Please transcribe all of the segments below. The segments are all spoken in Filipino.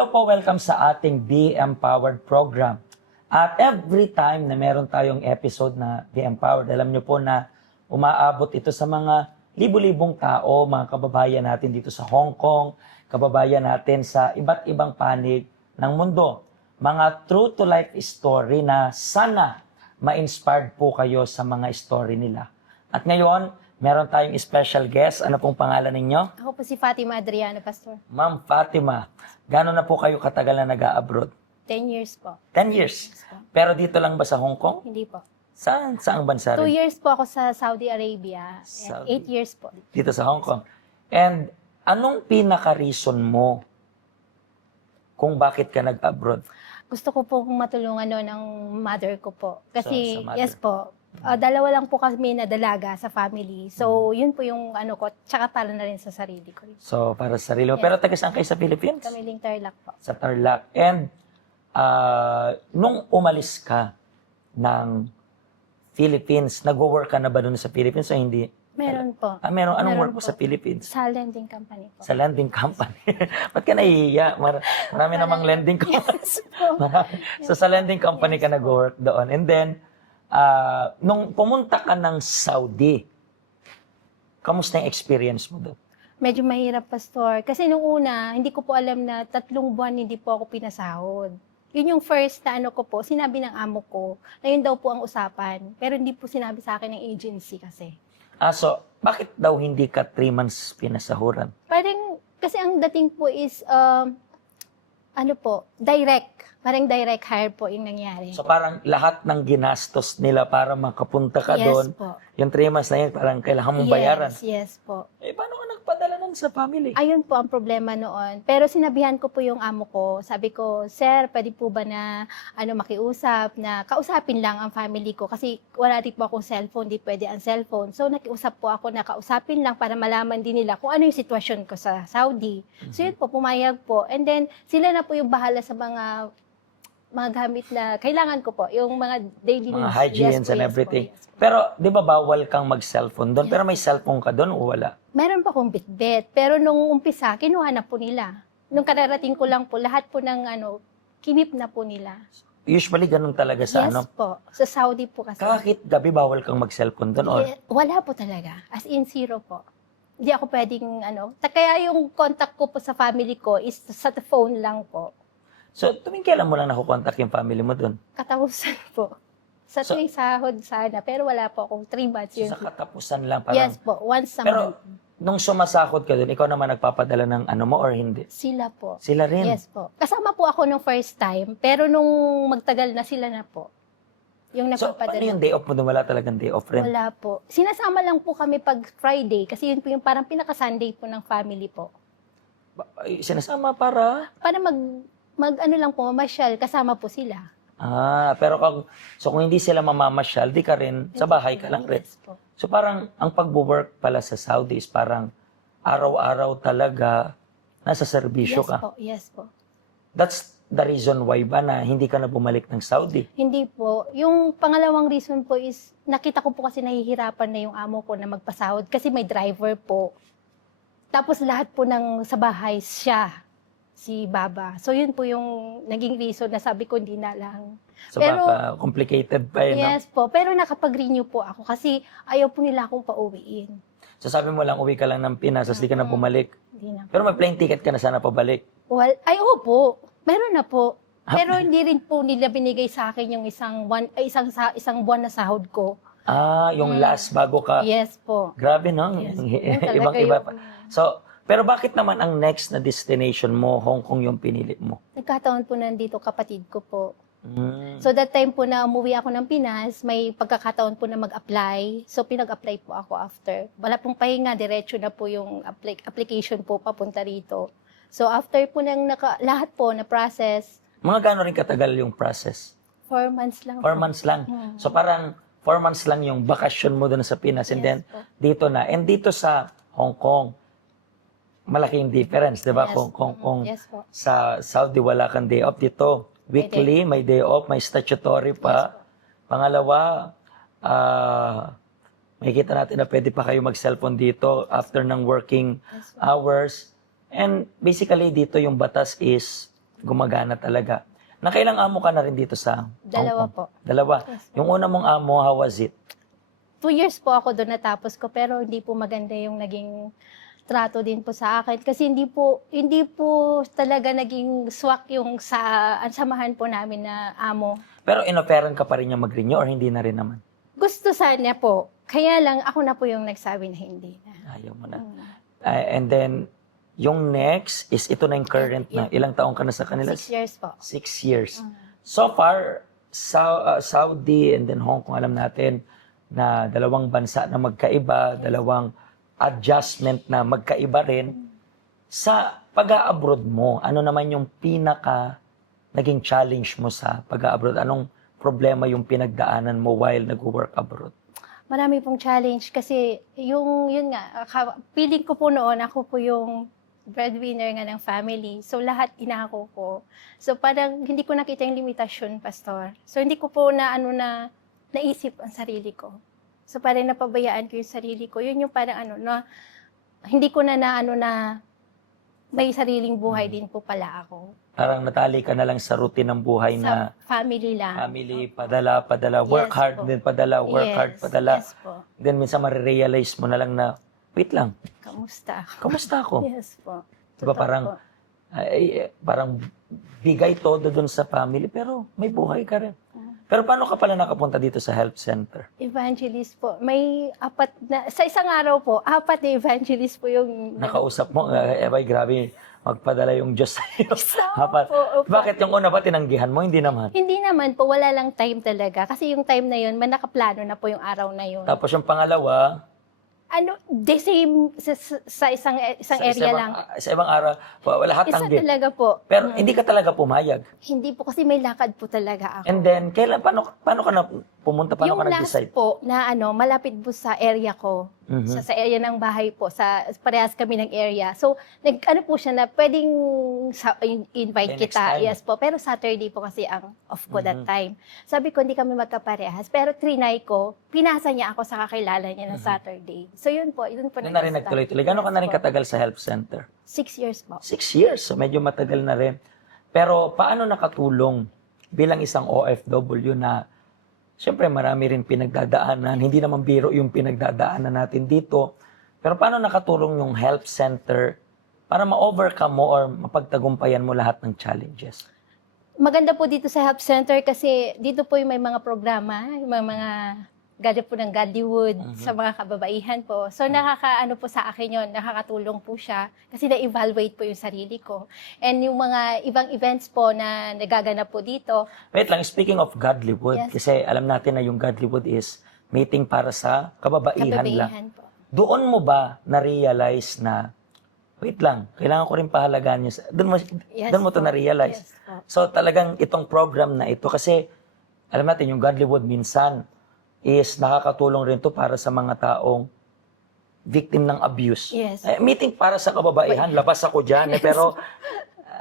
Hello po, welcome sa ating Be Empowered program. At every time na meron tayong episode na Be Empowered, alam niyo po na umaabot ito sa mga libu-libong tao, mga kababayan natin dito sa Hong Kong, kababayan natin sa iba't ibang panig ng mundo. Mga true-to-life story na sana ma-inspired po kayo sa mga story nila. At ngayon, meron tayong special guest. Ano pong pangalan ninyo? Ako po si Fatima Adriano, Pastor. Ma'am Fatima, gano'n na po kayo katagal na nag-a-abroad? 10 years po. 10 years. Pero dito lang ba sa Hong Kong? Hindi po. Saang bansa 2 rin? years po ako sa Saudi Arabia. And 8 years po. Dito sa Hong Kong. And anong pinaka-reason mo kung bakit ka nag-abroad? Gusto ko pong matulungan ng mother ko po. Kasi, Sa mother. yes po, dalawa lang po kami na dalaga sa family. So, yun po yung ano ko, tsaka para na rin sa sarili ko. So, para sa sarili mo. Yes. Pero taga saan kayo sa Philippines? Kami Ling Tarlac po. Sa Tarlac. And nung umalis ka ng Philippines, nag-work ka na ba doon sa Philippines o hindi? Meron po. Anong Meron work mo po. sa Philippines? Sa lending company po. Sa lending company. Ba't ka nahihiya? Marami namang lending company. Yes po. So sa lending company ka nag-work doon. And then, nung pumunta ka ng Saudi, kamusta yung experience mo doon? Medyo mahirap, Pastor. Kasi nung una, hindi ko po alam na 3 buwan hindi po ako pinasahod. Yun yung first na ano ko po, sinabi ng amo ko na yun daw po ang usapan. Pero hindi po sinabi sa akin ng agency kasi. So, bakit daw hindi ka 3 months pinasahuran? Parang, kasi ang dating po is, ano po, direct. Parang direct hire po yung nangyari. So parang lahat ng ginastos nila para makapunta ka Yes doon, po. yung 3 months na yun, parang kailangan mong bayaran. Yes po. Eh, paano ka nagpadala nun sa family? Ayun po ang problema noon. Pero sinabihan ko po yung amo ko. Sabi ko, sir, pwede po ba na makiusap, na kausapin lang ang family ko kasi wala rin po akong cellphone, di pwede ang cellphone. So nakiusap po ako na kausapin lang para malaman din nila kung ano yung sitwasyon ko sa Saudi. So yun po, pumayag po. And then sila na po yung bahala sa mga gamit na kailangan ko po, yung mga daily Mga needs. hygienes po, and po, everything. yes po. Pero, di ba bawal kang mag-cellphone doon? Pero may cellphone ka doon o wala? Meron pa akong bitbit, pero nung umpisa, kinuha na po nila. Nung kararating ko lang po, lahat po ng kinip na po nila. Usually, ganun talaga sa Yes po. Sa Saudi po kasi. Kahit gabi, bawal kang mag-cellphone doon? Or, Wala po talaga. As in, zero po. Hindi ako pwedeng Kaya yung contact ko po sa family ko is sa phone lang po. so, tuwing kailan mo lang nakukontak yung family mo doon? Katapusan po. Sa So- tuwing sahod sana. Pero wala po akong 3 months. So, Yun sa po. katapusan lang, parang... Yes po. Once a Pero, month. nung sumasahod ka doon, ikaw naman nagpapadala ng ano mo or hindi? Sila po. Sila rin? Yes po. Kasama po ako nung first time. Pero nung magtagal na sila na po. Yung So, nagpapadala. paano yung day off mo doon? Wala talagang day off rin? Wala po. Sinasama lang po kami pag Friday kasi yun po yung parang pinaka-Sunday po ng family po. Sinasama para... Para mag lang po, mamasyal, kasama po sila. Pero kung hindi sila mamamasyal, di ka rin, sa bahay ka lang rin. Yes po. So parang, ang pag-work pala sa Saudi is parang araw-araw talaga nasa serbisyo Yes ka. po, yes po. That's the reason why ba na hindi ka na bumalik ng Saudi? Hindi po. Yung pangalawang reason po is, nakita ko po kasi nahihirapan na yung amo ko na magpasahod kasi may driver po. Tapos lahat po ng sa bahay siya, si Baba. So yun po yung naging reason na sabi ko hindi na lang. So Pero- baka complicated pa yun, no? Yes po. Pero nakapag-renew po ako kasi ayaw po nila akong pauwiin. So sabi mo lang, uwi ka lang ng Pinas, tapos di ka na bumalik. Hindi na. Pero may plane ticket ka na sana pabalik. Well, opo. Meron na po. Pero hindi rin po nila binigay sa akin yung isang buwan na sahod ko. Yung last bago ka. Yes po. Grabe, no? Yes. Yun talaga Ibang-iba yung- pa. So, pero bakit naman ang next na destination mo, Hong Kong yung pinili mo? Nagkataon po nandito kapatid ko po. Mm. So that time po na umuwi ako ng Pinas, may pagkakataon po na mag-apply. So pinag-apply po ako after. Wala pong pahinga, diretso na po yung application po papunta rito. So after po ng lahat po na process, Mga gano'n rin katagal yung process? 4 months lang 4 po. months lang. Mm. So parang 4 months lang yung bakasyon mo doon sa Pinas. And Yes then, po. dito na. And dito sa Hong Kong, malaking difference, di ba? Yes. Kung Yes po. sa Saudi wala kang day off, dito weekly, may day off, may statutory pa. Pangalawa, makikita natin na pwede pa kayo mag-cellphone dito after ng working Yes po. hours. And basically dito yung batas is gumagana talaga. Nakailang amo ka na rin dito sa Hong Dalawa Kong? po. Dalawa. Yes po. Yung una mong amo, how was it? 2 years po ako doon natapos ko, pero hindi po maganda yung naging trato din po sa akin. Kasi hindi po talaga naging swak yung ang samahan po namin na amo. Pero inoferan ka pa rin niya mag-renew or hindi na rin naman? Gusto sana po. Kaya lang, ako na po yung nagsabi na hindi na. Ayaw mo na. Mm. And then, yung next is ito na yung current na. Yeah. Ilang taong ka na sa kanila? 6 years po. 6 years. Mm. So far, Saudi and then Hong Kong, alam natin na dalawang bansa na magkaiba, dalawang adjustment na magkaiba rin. Sa pag-a-abroad mo, ano naman yung pinaka naging challenge mo sa pag-a-abroad? Anong problema yung pinagdaanan mo while nag-work abroad? Marami pong challenge kasi yun nga, feeling ko po noon, ako po yung breadwinner nga ng family. So, lahat inako ko. So, parang hindi ko nakita yung limitasyon, Pastor. So, hindi ko po naisip ang sarili ko. So, parang napabayaan ko yung sarili ko. Yun yung parang hindi ko na may sariling buhay din po pala ako. Parang natali ka na lang sa routine ng buhay na Sa family lang. family, padala, work Yes hard po. din padala, work hard padala. Yes po. Then minsan marirealize mo na lang na, wait lang, Kamusta ako? kamusta ako? Yes po. Diba Totoo parang, po. parang bigay todo dun sa family, pero may buhay ka rin. Pero paano ka pala nakapunta dito sa health center? Evangelist po. May sa isang araw po, 4 na evangelist po yung... Nakausap mo, grabe, magpadala yung Diyos sa iyo. Isama Apat. po, opo. Bakit yung una ba tinanggihan mo? Hindi naman. Hindi naman po, wala lang time talaga. Kasi yung time na yun, nakaplano na po yung araw na yun. Tapos yung pangalawa, The same sa isang area lang. Sa ibang araw, lahat Isa tanggi. talaga po. Pero hindi ka talaga pumayag. Hindi po kasi may lakad po talaga ako. And then, paano ka na pumunta? Paano Yung ka last nag-decide? po na malapit po sa area ko, Mhm. sa area ng bahay po, parehas kami ng area. So, po siya na pwedeng invite Okay, next kita. time. Yes po, pero Saturday po kasi ang off ko that Mhm. time. Sabi ko, hindi kami magkaparehas. Pero trinay ko, pinasa niya ako sa kakilala niya ng Saturday. So, yun po. Doon na rin nagtuloy-tuloy. Gano'n ka na rin katagal sa health center? 6 years po. 6 years. So, medyo matagal na rin. Pero, paano nakatulong bilang isang OFW na siyempre, marami rin pinagdadaanan. Hindi naman biro yung pinagdadaanan natin dito. Pero paano nakatulong yung health center para ma-overcome mo or mapagtagumpayan mo lahat ng challenges? Maganda po dito sa health center kasi dito po yung may mga programa, yung mga gaya po ng Godlywood sa mga kababaihan po. So nakakaano po sa akin yon, nakakatulong po siya kasi na-evaluate po yung sarili ko. And yung mga ibang events po na nagaganap po dito. Wait lang, speaking of Godlywood, Yes. kasi alam natin na yung Godlywood is meeting para sa kababaihan lang. Kababaihan po. Doon mo ba na-realize na, wait lang, kailangan ko rin pahalagaan niya. Doon mo to po. na-realize. Yes po. So talagang itong program na ito, kasi alam natin yung Godlywood minsan is nakakatulong rin to para sa mga taong victim ng abuse. Yes. Meeting para sa kababaihan, labas ako dyan. Pero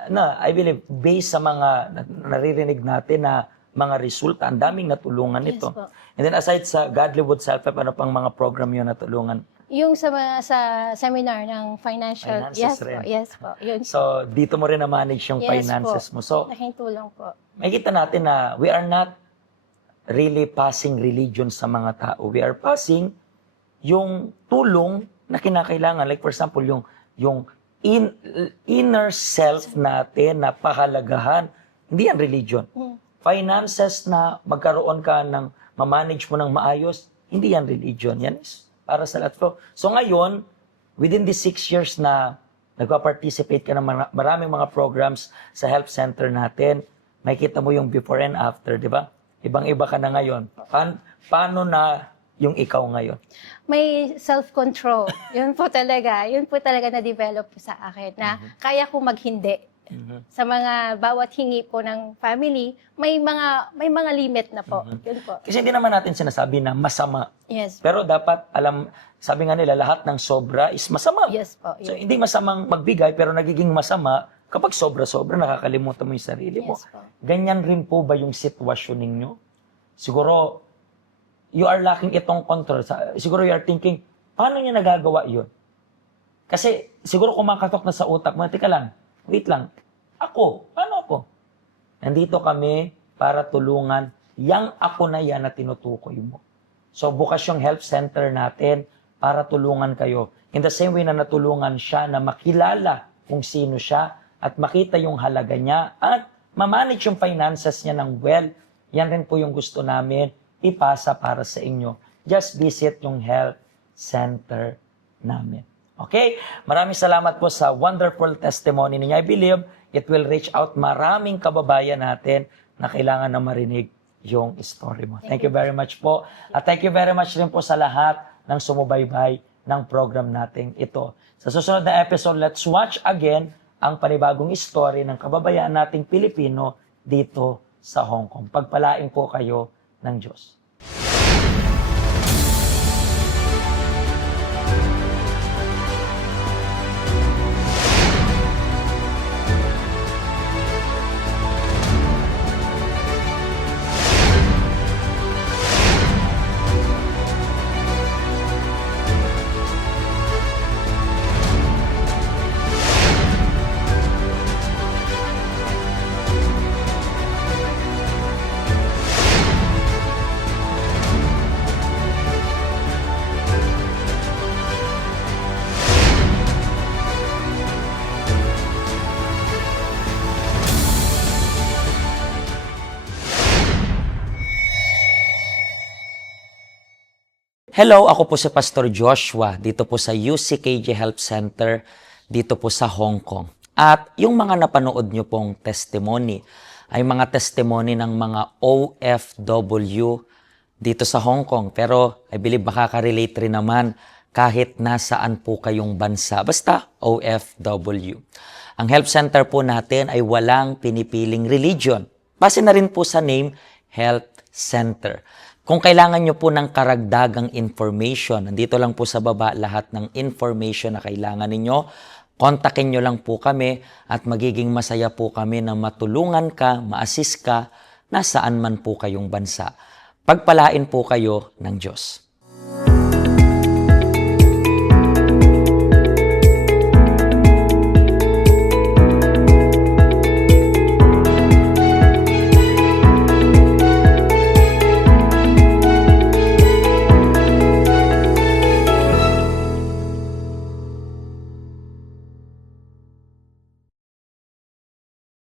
I believe, based sa mga naririnig natin na mga resulta, ang daming natulungan Yes nito. po. And then aside sa Godlywood Self-Help, ano pang mga program yun natulungan? Yung sa seminar ng financial. Finances Yes rin. po. Yes po. Yun. So, dito mo rin na-manage yung Yes finances mo. po. So, Nakitulong po. makikita natin na we are not really passing religion sa mga tao. We are passing yung tulong na kinakailangan. Like for example, yung inner self natin na pahalagahan. Hindi yan religion. Finances na magkaroon ka ng ma-manage mo ng maayos, hindi yan religion. Yan is para sa lahat. So ngayon, within the 6 years na nagpa-participate ka ng maraming mga programs sa health center natin, makikita mo yung before and after, di ba? Ibang-iba ka na ngayon. Paano na yung ikaw ngayon? May self-control. Yun po talaga. Yun po talaga na-develop po sa akin na kaya ko maghindi. Sa mga bawat hingi po ng family, may mga limit na po. Yun po. Kasi hindi naman natin sinasabi na masama. Yes. Pero dapat sabi nga nila, lahat ng sobra is masama. Yes po. So hindi masamang magbigay pero nagiging masama kapag sobra-sobra nakakalimutan mo yung sarili mo. Yes po. Ganyan rin po ba yung sitwasyon ninyo? Siguro, you are lacking itong control. Siguro you are thinking, paano niya nagagawa yun? Kasi siguro kumakatok na sa utak mo, tika lang, wait lang, paano ako? Nandito kami para tulungan yang ako na yan na tinutukoy mo. So bukas yung help center natin para tulungan kayo. In the same way na natulungan siya na makilala kung sino siya at makita yung halaga niya at mamanage yung finances niya ng well. Yan rin po yung gusto namin ipasa para sa inyo. Just visit yung health center namin. Okay? Maraming salamat po sa wonderful testimony niya. I believe it will reach out maraming kababayan natin na kailangan na marinig yung story mo. Thank you very much po. At thank you very much rin po sa lahat ng sumubaybay ng program natin ito. Sa susunod na episode, let's watch again ang panibagong story ng kababayan nating Pilipino dito sa Hong Kong. Pagpalain po kayo ng Diyos. Hello, ako po si Pastor Joshua dito po sa UCKJ Health Center dito po sa Hong Kong. At yung mga napanood nyo pong testimony ay mga testimony ng mga OFW dito sa Hong Kong. Pero I believe makaka-relate rin naman kahit nasaan po kayong bansa. Basta OFW. Ang health center po natin ay walang pinipiling religion. Base na rin po sa name, Health Center. Kung kailangan nyo po ng karagdagang information, nandito lang po sa baba lahat ng information na kailangan ninyo. Kontakin nyo lang po kami at magiging masaya po kami na matulungan ka, ma-assist ka, nasaan man po kayong bansa. Pagpalain po kayo ng Diyos.